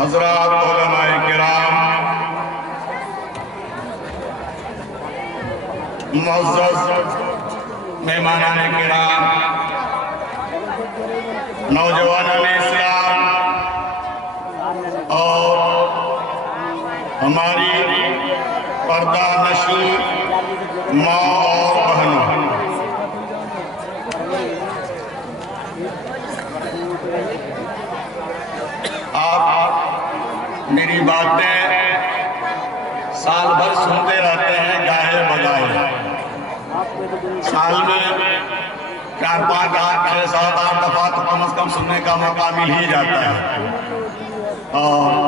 حضرات علماء کرام، معزز مہمانان کرام، نوجوانان اسلام اور ہماری پردہ نشین ماں اور بہنوں، آپ میری باتیں سال بھر سنتے رہتے ہیں گاہے بگاہے، سال میں 4 5 8 6 7 8 دفعہ تو کم از کم سننے کا موقع مل ہی جاتا ہے، اور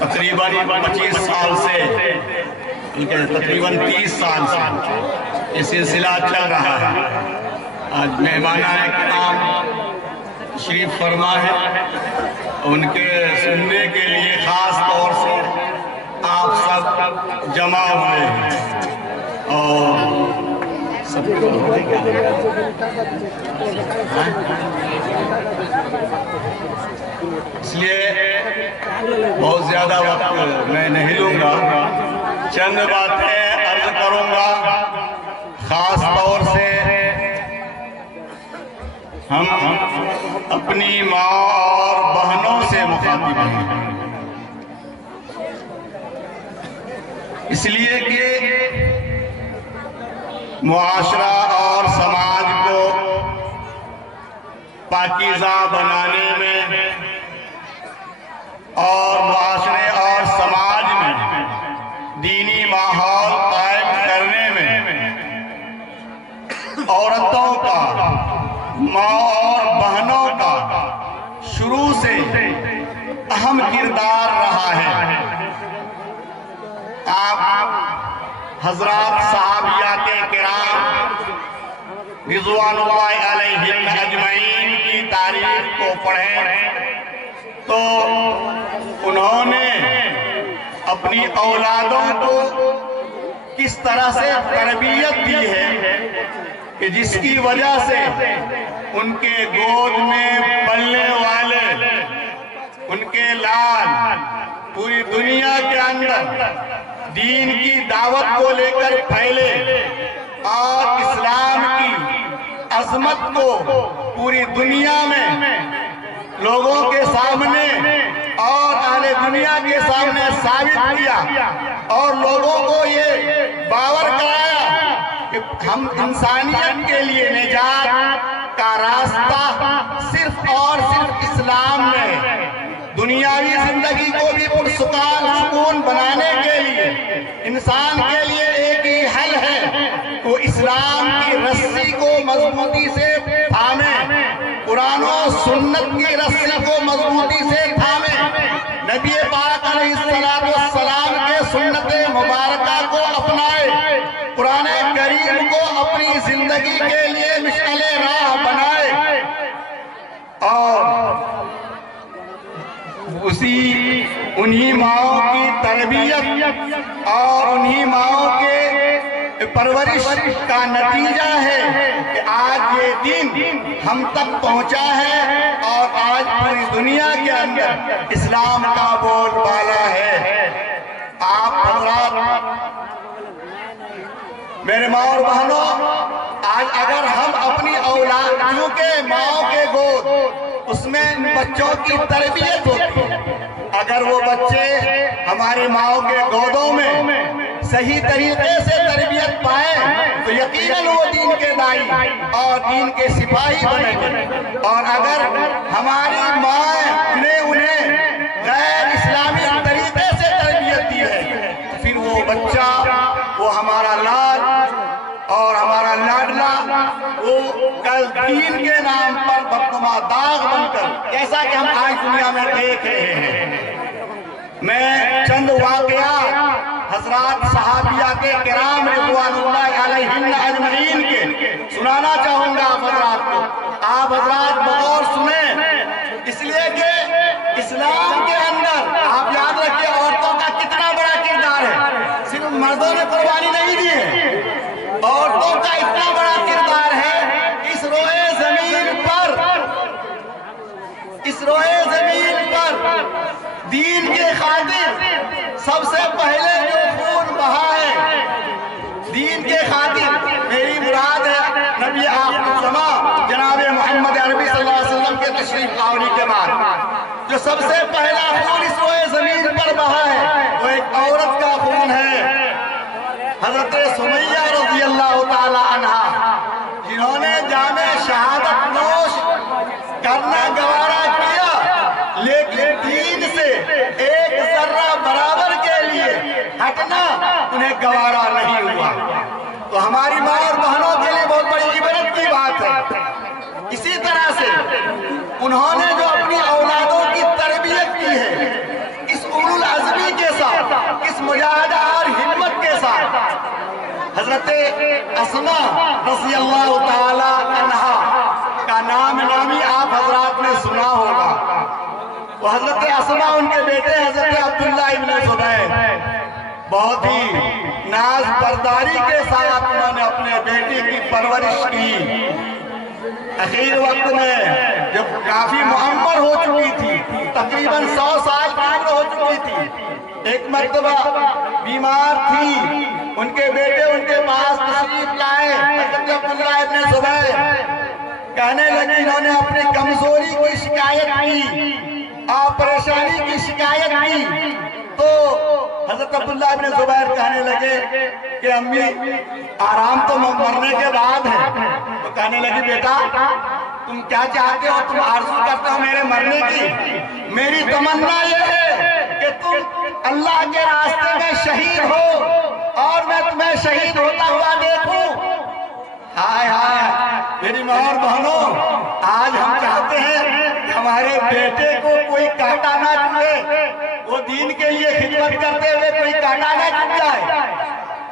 تقریباً 25 سال سے تقریباً 30 سال سے یہ سلسلہ چل رہا ہے۔ آج مہمانان کرام تشریف فرما ہے، ان کے سننے کے لیے خاص طور سے آپ سب جمع ہوئے ہیں، اور سب اس لیے بہت زیادہ وقت میں نہیں لوں گا، چند باتیں عرض کروں گا۔ خاص طور سے ہم اپنی ماں اور بہنوں سے مخاطب ہیں، اس لیے کہ معاشرہ اور سماج کو پاکیزہ بنانے میں اور معاشرے اور سماج میں دینی ماحول قائم کرنے میں عورتوں کا، ماں اور بہنوں کا شروع سے اہم کردار رہا ہے۔ آپ حضرات صحابیات کرام رضوان اللہ علیہم اجمعین کی تاریخ کو پڑھیں تو انہوں نے اپنی اولادوں کو کس طرح سے تربیت دی ہے کہ جس کی وجہ سے ان کے گود میں پلنے والے ان کے لال پوری دنیا کے اندر دین کی دعوت کو لے کر پھیلے اور اسلام کی عظمت کو پوری دنیا میں لوگوں کے سامنے اور اہل دنیا کے سامنے ثابت کیا، اور لوگوں کو یہ باور کرایا کہ ہم انسانیت کے لیے نجات کا راستہ صرف اور صرف اسلام میں ہے۔ دنیاوی زندگی کو بھی پرسکون بنانے کے لیے انسان کے لیے ایک ہی حل ہے، وہ اسلام کی رسی کو مضبوطی سے تھامے، قرآن و سنت کی رسی کو مضبوطی سے تھامے، نبی پاک علیہ السلام کے سنت مبارکہ کو اپنائے، قرآن کریم کو اپنی زندگی کے لیے مشعل راہ بنائے، اور انہی ماؤں کی تربیت اور انہی ماؤں کے پرورش کا نتیجہ ہے کہ آج یہ دن ہم تک پہنچا ہے، اور آج پوری دنیا کے اندر اسلام کا بول بالا ہے۔ آپ حضرات، میرے ماں اور بہنوں، آج اگر ہم اپنی اولاد، کیونکہ ماؤں کے گود اس میں بچوں کی تربیت ہوتی ہے، اگر وہ بچے ہماری ماؤں کے گودوں میں صحیح طریقے سے تربیت پائیں تو یقیناً وہ دین کے دائی اور دین کے سپاہی بنیں گے، اور اگر ہماری ماں نے انہیں غیر اسلامی طریقے سے تربیت دی ہے تو پھر وہ بچہ، وہ ہمارا لال اور ہمارا لاڈلا، وہ کل دین کے نام پر بدنما داغ بن کر، جیسا کہ ہم آج دنیا میں دیکھ رہے ہیں۔ میں چند واقعات حضرات صحابیات کرام رضوان اللہ علیہم اجمعین کے سنانا چاہوں گا آپ حضرات کو۔ آپ حضرات بغور سنیں، اس لیے کہ اسلام کے اندر آپ یاد رکھیں عورتوں کا کتنا بڑا کردار ہے، صرف مردوں نے قربانی نہیں دی ہے، عورتوں کا اتنا بڑا کردار ہے۔ اس روئے زمین پر دین کے خاطر سب سے پہلے جو خون بہا ہے، دین کے خاطر میری مراد ہے نبی آخر الزمان جناب محمد عربی صلی اللہ علیہ وسلم کے تشریف لاؤنی کے بعد جو سب سے پہلا خون اس روئے زمین پر بہا ہے وہ ایک عورت کا خون ہے، حضرت سمیہ رضی اللہ تعالی عنہ، جنہوں نے جام شہادت نوش کرنا گوارا کیا لیکن دین سے ایک ذرہ برابر کے لیے ہٹنا انہیں گوارا نہیں ہوا۔ تو ہماری ماں اور بہنوں کے لیے بہت بڑی عبرت کی بات ہے۔ اسی طرح سے انہوں نے جو اپنی اولادوں کی تربیت کی ہے اس اولو العزمی کے ساتھ، اس مجاہدہ اور ہمت کے ساتھ، حضرت اسماء رضی اللہ تعالی عنہا کا نام نامی آپ حضرات نے سنا ہوگا۔ وہ حضرت اسماء ان کے بیٹے حضرت عبداللہ ابن زبیر بہت ہی ناز برداری کے ساتھ انہوں نے اپنے بیٹی کی پرورش کی۔ اخیر وقت میں جب کافی معمر ہو چکی تھی، تقریباً 100 سال کی عمر ہو چکی تھی، ایک مرتبہ بیمار تھی، ان کے بیٹے ان کے پاس تشریف لائے، حضرت عبداللہ ابن زبیر کہنے لگے، انہوں نے اپنی کمزوری کی شکایت کی اور پریشانی کی شکایت کی، تو حضرت عبداللہ ابن زبیر کہنے لگے کہ امی آرام تو مرنے کے بعد ہے۔ تو کہنے لگی بیٹا تم کیا چاہتے ہو، تم آرزو کرتے ہو میرے مرنے کی؟ میری تمنا یہ ہے کہ تم اللہ کے راستے میں شہید ہو اور میں تمہیں شہید ہوتا ہوا دیکھوں۔ ہائے ہائے میری ماں اور بہنوں، آج ہم چاہتے ہیں کہ ہمارے بیٹے کو کوئی کانٹا نہ چبھے، وہ دین کے لیے خدمت کرتے ہوئے کوئی کانٹا نہ چبھ جائے۔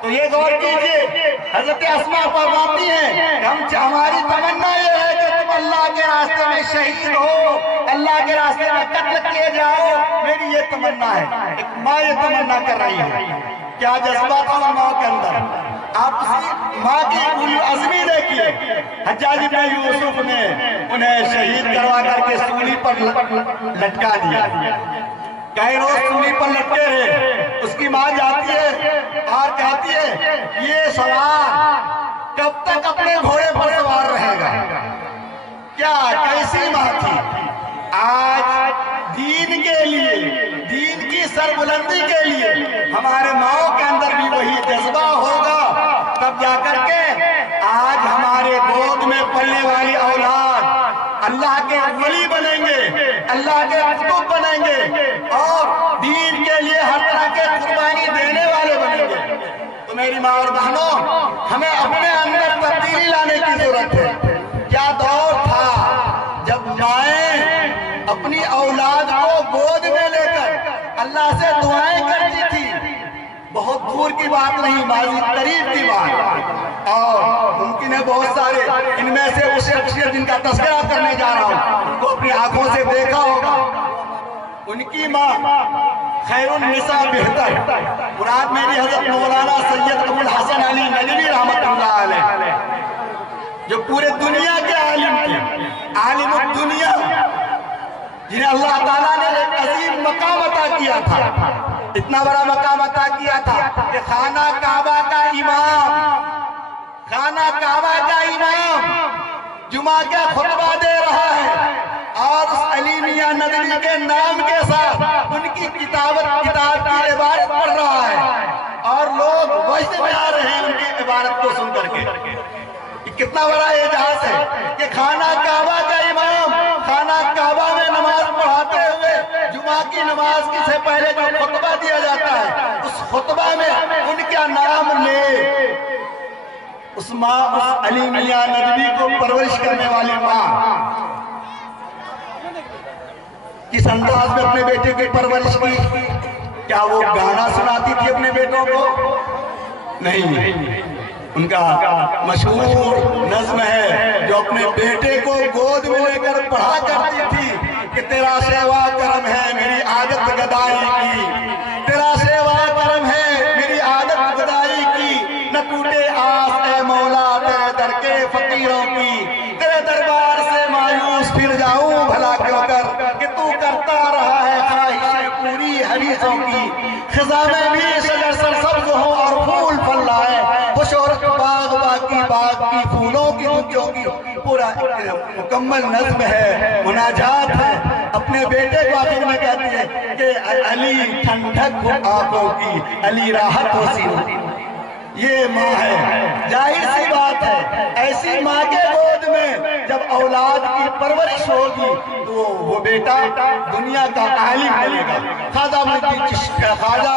تو یہ غور کیجئے، حضرت اسماء فرماتی ہیں کہ ہماری تمنا یہ ہے کہ تم اللہ کے راستے میں شہید ہو، اللہ کے راستے میں قتل کیے جاؤ، میری یہ تمنا ہے۔ ایک ماں یہ تمنا کر رہی ہے، کیا جذبہ تھا ماں کے اندر؟ آپ اسی ماں کی اولو عزمی دیکھیے، حجاج بن یوسف نے انہیں شہید کروا کر کے سولی پر لٹکا دیا، کئی روز سولی پر لٹکے رہے۔ اس کی ماں جاتی ہے اور کہتی ہے یہ سوار کب تک اپنے گھوڑے پر سوار رہے گا؟ کیا کیسی ماں تھی! آج دین کے لیے، دین کی سربلندی کے لیے ہمارے ماؤں کے اندر بھی وہی جذبہ ہوگا، تب جا کر کے آج ہمارے گود میں پلنے والی اولاد اللہ کے ولی بنیں گے، اللہ کے قطب بنیں گے اور دین کے لیے ہر طرح کے قربانی دینے والے بنیں گے۔ تو میری ماں اور بہنوں، ہمیں اپنے اندر تبدیلی لانے کی ضرورت ہے۔ کیا دور تھا جب مائیں اپنی اولاد کو گود میں لے کر اللہ سے دعائیں کرتی تھی، بہت دور کی بات نہیں، ماضی قریب کی بات، اور ممکن ہے بہت سارے ان میں سے اس شخصیت جن کا تذکرہ کرنے جا رہا ہوں ان کو اپنی آنکھوں سے دیکھا ہوگا۔ ان کی ماں خیر النساء بہتر، مراد میری حضرت مولانا سید ابو الحسن علی ندوی رحمت اللہ علیہ، جو پورے دنیا کے عالم تھے، عالم الدنیا، جنہیں اللہ تعالیٰ نے ایک عظیم مقام عطا کیا تھا، اتنا بڑا مقام عطا کیا تھا کہ خانہ کعبہ کا امام، خانہ کعبہ کا امام جمعہ کا خطبہ دے رہا ہے اور اس علی میاں ندوی کے نام کے ساتھ ان کی کتاب کی عبارت پڑھ رہا ہے اور لوگ وجد میں آ رہے ہیں ان کی عبارت کو سن کر کے۔ کتنا بڑا اعجاز ہے کہ خانہ کعبہ کا امام خانہ کعبہ میں نماز پڑھاتے ہوئے جمعہ کی نماز کی سے پہلے جو خطبہ دیا جاتا ہے اس خطبہ میں ان کا نام لے، اس ماں، اس علی میاں ندوی کو پرورش کرنے والی ماں کس انداز میں اپنے بیٹے کی پرورش کی؟ کیا وہ گانا سناتی تھی اپنے بیٹوں کو؟ نہیں، ان کا مشہور نظم ہے جو اپنے بیٹے کو گود میں لے کر پڑھا کرتی تھی کہ تیرا سیوا کرم ہے میری عادت گدائی کی، تیرا سیوا کرم ہے میری عادت گدائی کی، نہ ٹوٹے آس اے مولا تیرے در کے فقیروں کی، تیرے دربار سے مایوس پھر جاؤں بھلا کیوں کر کہ تو کرتا رہا ہے خواہشیں عزیزوں کی خزاں میں بھی شجر سرسبز ہو اور پھول پھل لائے، خوش اور باغ کی پھولوں کی گنجوں کی پورا مکمل نظم ہے، مناجات ہے۔ اپنے بیٹے کو آخر میں کہتی ہے کہ علی ٹھنڈک ہو آنکھوں کی، علی راحت ہو سینوں کی۔ یہ ماں ہے، ظاہر سی بات ہے، ایسی ماں کے گود میں جب اولاد کی پرورش ہوگی تو وہ بیٹا دنیا کا عالم بنے گا۔ خواجہ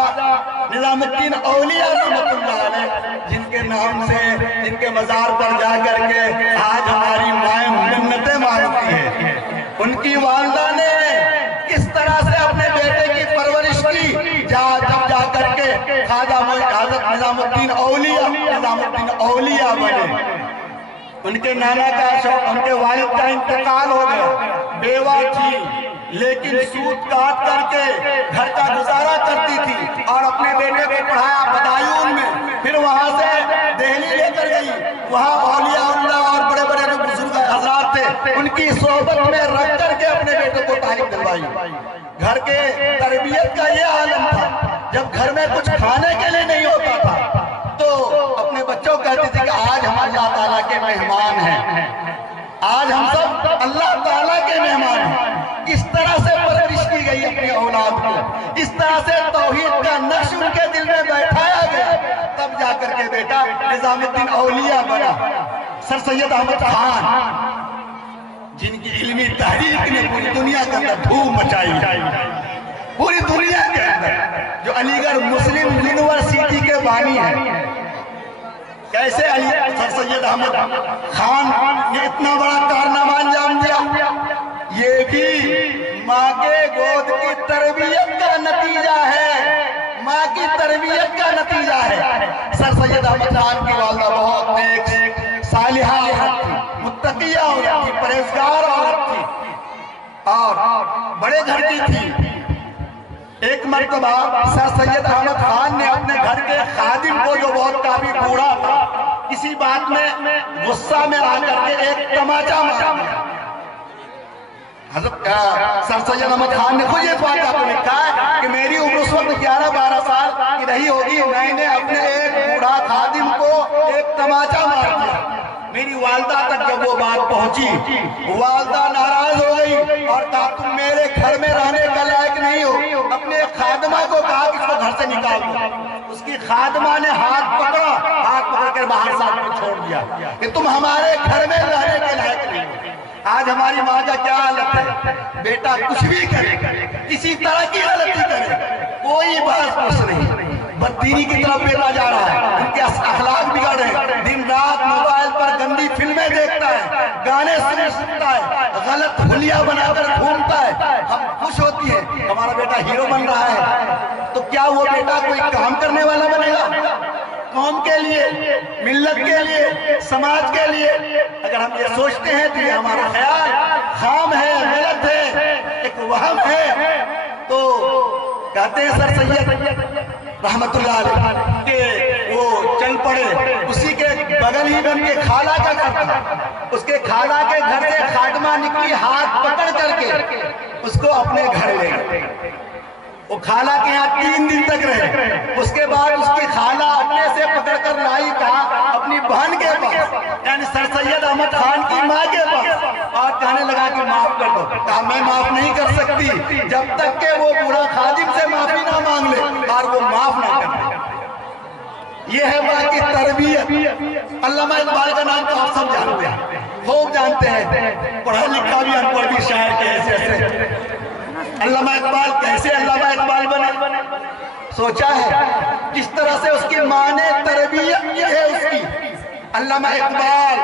نظام الدین اولیاء رحمت اللہ علیہ، جن کے نام سے جن کے مزار پر جا کر کے آج ہماری مائیں منتیں مانگتی ہیں، ان کی والدہ نے کس طرح سے اپنے بیٹے کی پرورش کی، جب جا کر کے خواجہ حضرت نظام الدین اولیاء بنے۔ ان کے نانا کا ان کے والد کا انتقال ہو گیا، بیوہ تھی لیکن سود کاٹ کر کے گھر کا گزارا کرتی تھی اور اپنے بیٹے کو پڑھایا بدایون میں، پھر وہاں سے دہلی لے کر گئی، وہاں اولیاء اللہ اور بڑے بڑے جو بزرگ حضرات تھے ان کی صحبت میں رکھ کر کے اپنے بیٹے کو تعلیم دلوائی۔ گھر کے تربیت کا یہ عالم تھا، جب گھر میں کچھ کھانے کے لیے نہیں ہوتا تھا تو اپنے بچوں کو کہتی تھی کہ آج ہم اللہ تعالیٰ کے مہمان ہیں، آج ہم سب اللہ تعالیٰ کے مہمان ہیں۔ اس طرح سے پرورش کی گئی اپنی اولاد کو، اس طرح سے توحید کا نقش ان کے دل میں بیٹھایا گیا، تب جا کر کے بیٹا نظام الدین اولیاء بنا۔ سر سید احمد خان جن کی علمی تحریک نے پوری دنیا کے اندر دھوم مچائی، پوری دنیا کے اندر، جو علی گڑھ مسلم یونیورسٹی کے بانی ہیں، کیسے سر سید احمد خان نے اتنا بڑا کارنامہ انجام دیا؟ یہ بھی ماں کے گود کی تربیت کا نتیجہ ہے، ماں کی تربیت کا نتیجہ ہے۔ سر سید احمد خان کی والدہ بہت نیک صالحہ عورت تھی، متقیہ عورت تھی، پرہیزگار عورت تھی اور بڑے گھر کی تھی۔ ایک مرتبہ سر سید احمد خان نے اپنے گھر کے خادم کو، جو بہت کافی بوڑھا تھا، کسی بات میں غصہ میں آ کر کے ایک تماچا مار دیا۔ حضرت سر سید احمد خان نے خود یہ واقعہ کو لکھا ہے کہ میری عمر اس وقت 11-12 سال کی رہی ہوگی، میں نے اپنے ایک بوڑھا خادم کو ایک تماچا مار دیا۔ میری والدہ تک جب وہ بات پہنچی، والدہ ناراض ہو گئی اور کہا تم میرے گھر میں رہنے کا لائق نہیں ہو۔ اپنے خادمہ کو کہا کہ اس کو گھر سے نکال دو۔ اس کی خادمہ نے ہاتھ پکڑ کر باہر صاحب کو چھوڑ دیا کہ تم ہمارے گھر میں رہنے کے لائق نہیں ہو۔ آج ہماری ماں کا کیا حالت ہے؟ بیٹا کچھ بھی کرے، کسی طرح کی غلطی کرے، کوئی بات پوچھ نہیں، بددینی کی طرف بیٹا جا رہا ہے، ان کے اخلاق بگڑ رہے ہیں، دن رات موبائل پر گندی فلمیں دیکھتا ہے، گانے سنتا ہے، غلط حلیہ بنا کر گھومتا ہے۔ ہم خوش ہوتی ہیں ہمارا بیٹا ہیرو بن رہا ہے، تو کیا وہ بیٹا کوئی کام کرنے والا بنے گا؟ قوم کے لیے، ملت کے لیے، سماج کے لیے اگر ہم یہ سوچتے ہیں تو یہ ہمارا خیال خام ہے، غلط ہے، ایک وہم ہے۔ تو کہتے ہیں سر سید رحمت اللہ علیہ کہ وہ چل پڑے، اسی کے بغل ہی میں ان کے خالہ کا گھر تھا، اس کے خالہ کے گھر سے خادمہ نکلی، ہاتھ پکڑ کر کے اس کو اپنے گھر لے گئے۔ وہ خالہ کے یہاں 3 دن تک رہے، اس کے بعد اس کی خالہ اپنے سے پکڑ کر لائی، کہا اپنی بہن کے پاس، یعنی سر سید احمد خان کی ماں کے پاس، اور کہنے لگا کہ معاف کر دو۔ کہا میں معاف نہیں کر سکتی جب تک کہ وہ بوڑھا خادم سے معافی نہ مانگ لے اور وہ معاف نہ کر دے۔ یہ ہے ماں کی تربیت۔ علامہ اقبال کا نام تو آپ سب جانتے ہیں، خوب جانتے ہیں، پڑھا لکھا بھی، ان پڑھ بھی شاعر کے ایسے علامہ اقبال کیسے علامہ اقبال بنے؟ سوچا ہے کس طرح سے اس کی ماں نے تربیت کی ہے اس کی۔ علامہ اقبال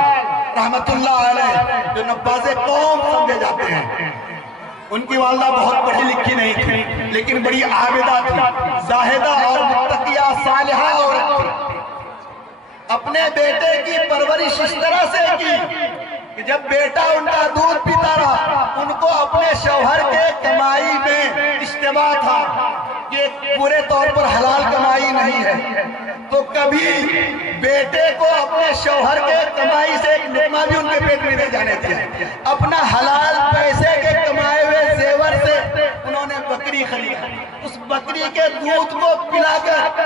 رحمت اللہ علیہ جو نباز قوم سمجھے جاتے ہیں، ان کی والدہ بہت پڑھی لکھی نہیں تھی لیکن بڑی عابدہ تھی، زاہدہ اور متقیہ صالحہ عورت تھی۔ اپنے بیٹے کی پرورش اس طرح سے کی کہ جب بیٹا ان کا دودھ پیتا رہا، ان کو اپنے شوہر کے کمائی میں اشتباہ تھا، یہ پورے طور پر حلال کمائی نہیں ہے، تو کبھی بیٹے کو اپنے شوہر کے کمائی سے ایک لقمہ بھی ان کے پیٹ میں نہیں جانے دیا، اپنا حلال پیسے کے کمائے ہوئے زیور سے انہوں نے بکری خریدی، اس بکری کے دودھ کو پلا کر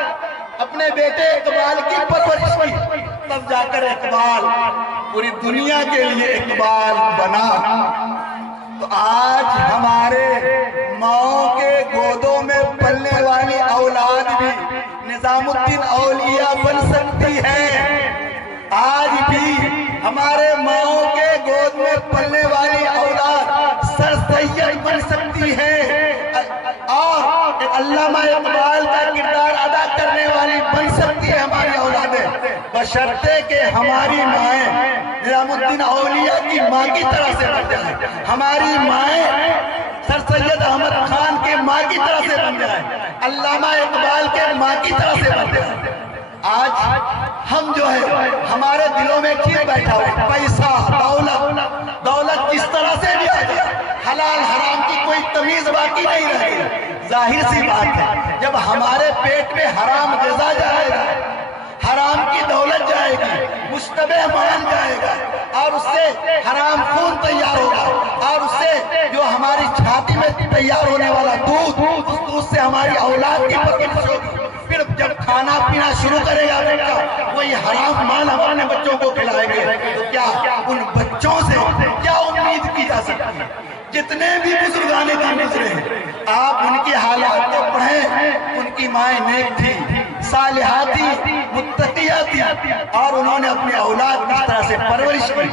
اپنے بیٹے اقبال کی پرورش کی، تب جا کر اقبال پوری دنیا کے لیے اقبال بنا۔ تو آج ہمارے ماؤں کے گودوں میں پلنے والی اولاد بھی نظام الدین اولیاء بن سکتی ہے، آج بھی ہمارے ماؤں کے گود میں پلنے والی اولاد سر سید بن سکتی ہے، اور ایک علامہ اقبال کا کردار ادا کرنے والی بن سکتی ہے ہماری اولادیں، بشرطے کہ ہماری مائیں نظام الدین اولیاء کی ماں کی طرح سے بن جائیں، ہماری مائیں سر سید احمد خان کی ماں کی طرح سے بن جائیں، علامہ اقبال کے ماں کی طرح سے بن جائیں۔ آج ہم جو ہے ہمارے دلوں میں کیوں بیٹھا ہوا پیسہ، دولت کس طرح سے بھی آ جائے، حلال حرام کی کوئی تمیز باقی نہیں رہ گئی۔ ظاہر سی بات ہے جب ہمارے پیٹ میں حرام غذا جائے گا، حرام کی دولت جائے گی، مشتبہ مان جائے گا، اور اس سے حرام خون تیار ہوگا، اور اس سے جو ہماری چھاتی میں تیار ہونے والا دودھ، اس دودھ سے ہماری اولاد کی پرورش ہوگی، پھر جب کھانا پینا شروع کرے گا بچہ وہی حرام مال ہمارے بچوں کو کھلائیں گے، تو کیا ان بچوں سے کیا امید کی جا سکتی ہے؟ جتنے بھی بزرگان دین گزرے ہیں آپ ان کی حالات کو پڑھیں، ان کی مائیں نیک تھی، صالحہ تھی، متقیہ تھی، اور انہوں نے اپنی اولاد کس طرح سے پرورش کی۔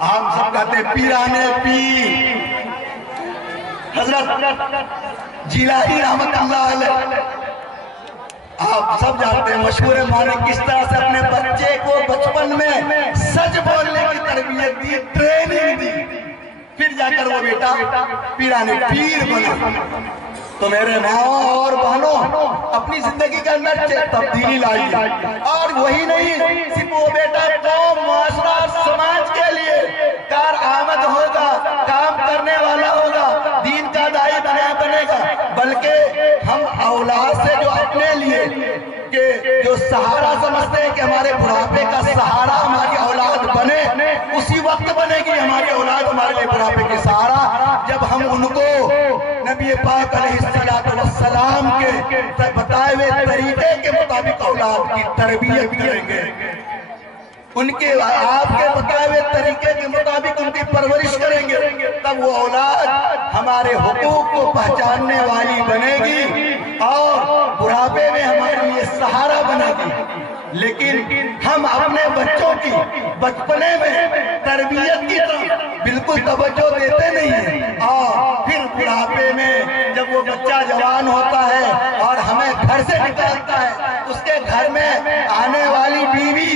ہم سب کہتے ہیں پیرانے پیر حضرت جیلانی رحمت اللہ علیہ، آپ سب جانتے ہیں مشہور معنی کس طرح سے اپنے بچے کو بچپن میں سچ بولنے کی تربیت دی، ٹریننگ دی، پھر جا کر وہ بیٹا پیرانے پیر بنا۔ تو میرے ماں اور بہنوں اپنی زندگی کے اندر تبدیلی لائیے، اور وہی نہیں صرف وہ بیٹا قوم، معاشرہ اور سماج کے لیے کارآمد ہوگا، کام کرنے والا ہوگا، دین کا داعی بنے گا، بلکہ ہم اولاد سے جو اپنے لیے کہ جو سہارا سمجھتے ہیں کہ ہمارے بڑھاپے کا سہارا ہماری اولاد بنے، اسی وقت بنے گی ہماری اولاد ہمارے لیے بڑھاپے کی سہارا جب ہم ان کو نبی پاک علیہ السلام کے بتائے ہوئے طریقے کے مطابق اولاد کی تربیت کریں گے، ان کے آپ کے بتائے ہوئے طریقے کے مطابق ان کی پرورش کریں گے، تب وہ اولاد ہمارے حقوق کو پہچاننے والی بنے گی اور بڑھاپے میں ہمارے لیے سہارا بنے گی۔ لیکن ہم اپنے بچوں کی بچپنے میں تربیت کی طرف بالکل توجہ دیتے نہیں ہیں، اور پھر بڑھاپے میں جب وہ بچہ جوان ہوتا ہے اور ہمیں گھر سے نکالتا ہے، اس کے گھر میں آنے والی بیوی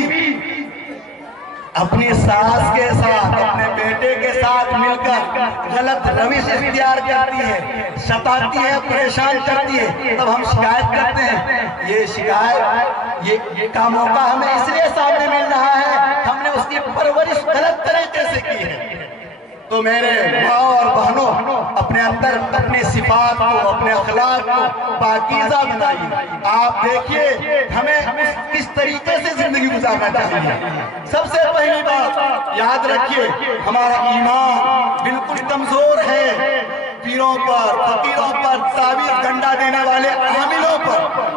اپنی ساس کے ساتھ، اپنے بیٹے کے ساتھ مل کر غلط روش اختیار کرتی ہے، ستاتی ہے، پریشان کرتی ہے، تب ہم شکایت کرتے ہیں۔ یہ شکایت کا موقع ہمیں اس لیے سامنے مل رہا ہے ہم نے اس کی پرورش غلط طریقے سے کی ہے۔ تو میرے ماں اور بہنوں اپنے اندر اپنے صفات کو، اپنے اخلاق کو پاکیزہ بنائیے۔ آپ دیکھیے ہمیں کس طریقے سے زندگی گزارنا چاہیے۔ سب سے پہلی بات یاد رکھیے، ہمارا ایمان بالکل کمزور ہے، پیروں پر، فقیروں پر، تعویذ گنڈا دینے والے عاملوں پر،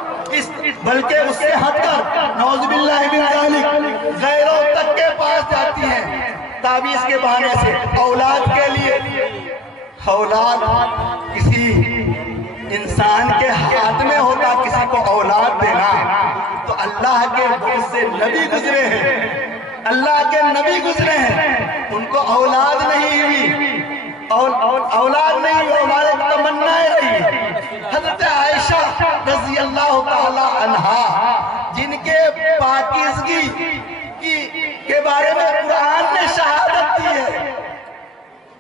بلکہ اس سے ہٹ کر نعوذ باللہ من ذالک غیروں تک کے پاس جاتی ہیں تعویذ کے بہانے سے۔ اولاد کے لیے، اولاد کسی انسان کے ہاتھ میں ہوتا کسی کو اولاد دینا، تو اللہ کے بہت سے نبی گزرے ہیں، اللہ کے نبی گزرے ہیں، ان کو اولاد نہیں ہوئی، اولاد نہیں ہوئی، ہمارے تمنائیں رہی۔ حضرت عائشہ رضی اللہ تعالی عنہا جن کے پاکیزگی کے بارے میں قرآن نے شہادت دی ہے،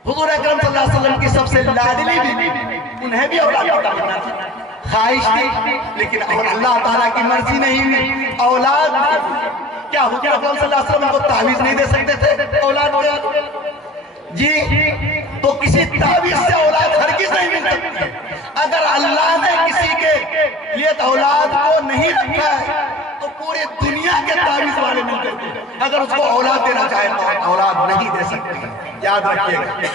حضور اکرم صلی اللہ علیہ وسلم کی سب سے لاڈلی بھی، انہیں بھی اولاد کا تمنا تھی، خواہش تھی، لیکن اللہ تعالیٰ کی مرضی نہیں ہوئی، اولاد کیا حضور اکرم صلی اللہ علیہ وسلم کو تعویذ نہیں دے سکتے تھے اولاد کے؟ جی تو کسی تعویذ سے اولاد ہرگز نہیں مل سکتی ہے۔ اگر اللہ نے کسی کے لیے اولاد کو نہیں رکھا ہے تو پورے دنیا کے تعویذ والے مل کر کے اگر اس کو اولاد دینا چاہے تو اولاد نہیں دے سکتے، یاد رکھیے گا۔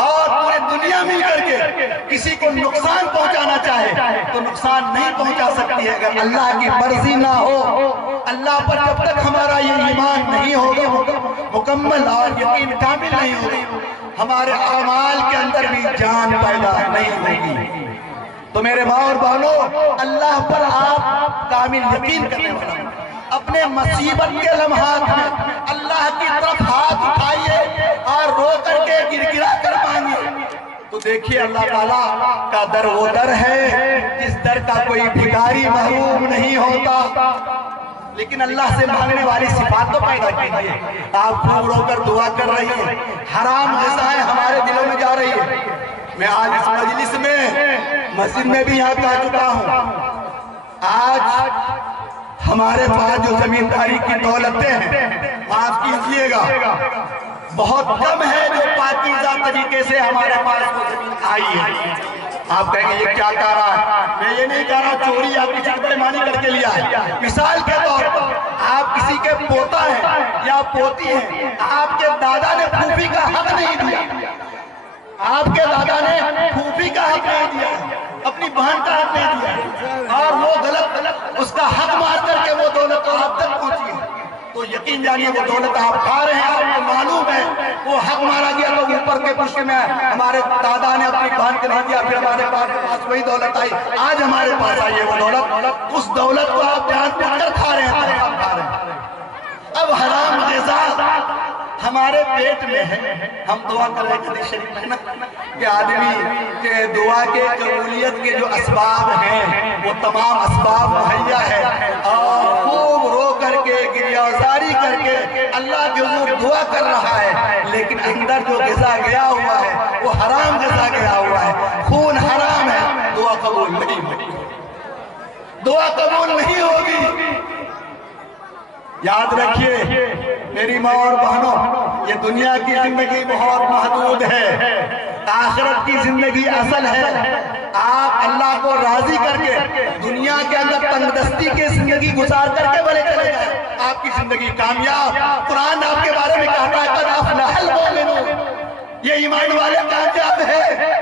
اور پورے دنیا مل کر کے کسی کو نقصان پہنچانا چاہے تو نقصان نہیں پہنچا سکتی ہے اگر اللہ کی مرضی نہ ہو۔ اللہ پر جب تک ہمارا یہ ایمان نہیں ہوگا مکمل اور یقین کامل نہیں ہوگا، ہمارے اعمال کے اندر بھی جان پیدا نہیں ہوگی۔ تو میرے ماں اور بہنوں، اللہ پر آپ کامل یقین کرنے والا اپنے مصیبت کے لمحات میں اللہ کی طرف ہاتھ اٹھائیے اور رو کر کے گر گرا کر مانگیے تو دیکھیے اللہ تعالیٰ کا در وہ در ہے جس در کا کوئی بھکاری محروم نہیں ہوتا۔ لیکن اللہ سے مانگنے والی صفات تو پیدا کیجیے۔ آپ خوب رو کر دعا کر رہی ہیں، حرام غذائیں ہمارے دلوں میں جا رہی ہے۔ میں آج اس مجلس میں مسجد میں بھی یہاں کہہ چکا ہوں، آج ہمارے پاس جو زمینداری کی دولتیں ہیں، معاف کیجیے گا، بہت کم ہے جو پاکیزہ طریقے سے ہمارے پاس وہ زمین آئی ہے۔ آپ کہیں گے یہ کیا کہہ رہا ہے؟ میں یہ نہیں کہہ رہا چوری یا کسی پیمانی کر کے لیا ہے۔ مثال کے طور پر آپ کسی کے پوتا ہیں یا پوتی ہیں، آپ کے دادا نے پھوپھی کا حق نہیں دیا، آپ کے دادا نے پھوپھی کا حق نہیں دیا، اپنی بہن کا حق نہیں دیا، اور وہ غلط اس کا حق مار کر کے وہ دولت آپ تک پہنچی ہے، تو یقین جانیے وہ دولت آپ کھا رہے ہیں، آپ کو معلوم ہے وہ حق مارا گیا تو اوپر کے پشت میں ہمارے دادا نے اپنی بہن کے نہیں دیا، پھر ہمارے پاس وہی دولت آئی، آج ہمارے پاس آئی ہے وہ دولت، اس دولت کو آپ جان پڑ کر کھا رہے ہیں، آپ کھا رہے ہیں۔ اب حرام غذا ہمارے پیٹ میں ہے، ہم دعا کر رہے حدیث شریف میں نا کہ آدمی کے دعا کے قبولیت کے جو اسباب ہیں وہ تمام اسباب مہیا ہے، اور خوب رو کر کے گریہزاری کر کے اللہ کے حضور دعا کر رہا ہے، لیکن اندر جو غذا گیا ہوا ہے وہ حرام غذا گیا ہوا ہے، خون حرام ہے، دعا قبول نہیں ہوگی، دعا قبول نہیں ہوگی۔ یاد رکھیے میری ماں اور بہنوں، یہ دنیا کی زندگی بہت محدود ہے، آخرت کی زندگی اصل ہے۔ آپ اللہ کو راضی کر کے دنیا کے اندر تنگ دستی کی زندگی گزار کر کے بڑے چلے جائیں، آپ کی زندگی کامیاب۔ قرآن آپ کے بارے میں کہتا ہے قد افلح المؤمنون، یہ ایمان والے کامیاب ہیں،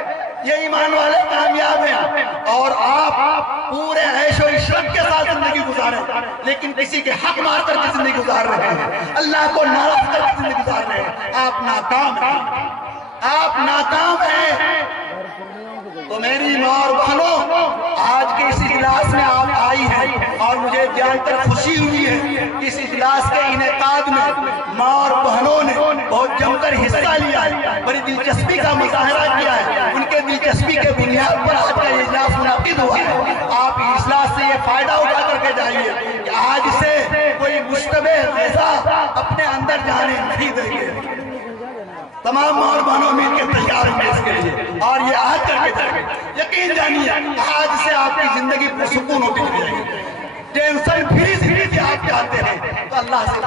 یہ ایمان والے کامیاب ہیں، اور آپ پورے عیش و عشرت کے ساتھ زندگی گزاریں، لیکن کسی کے حق مار کر کے زندگی گزار رہے ہیں، اللہ کو ناراض کر کے زندگی گزار رہے ہیں، آپ ناکام ہیں، آپ ناکام ہیں۔ تو میری ماں اور بہنوں، آج کے اس اجلاس میں آپ آئی ہیں اور مجھے جان کر خوشی ہوئی ہے کہ اس اجلاس کے انعقاد میں ماں اور بہنوں نے بہت جم کر حصہ لیا ہے، بڑی دلچسپی کا مظاہرہ کیا ہے، ان کے دلچسپی کے بنیاد پر آج کا یہ اجلاس منعقد ہوا ہے۔ آپ اس اجلاس سے یہ فائدہ اٹھا کر کے جائیے کہ آج سے کوئی مشتبہ غذا اپنے اندر جانے نہیں دیں گے۔ تمام ماں اور بہنوں مل کے تیار ہیں اس کے لیے، اور یہ آج کر کے جائیں گے، یقین جانیے آج سے آپ کی زندگی پرسکون ہوتی چلی جائے گی، ٹینشن فری زندگی آپ چاہتے ہیں تو اللہ سے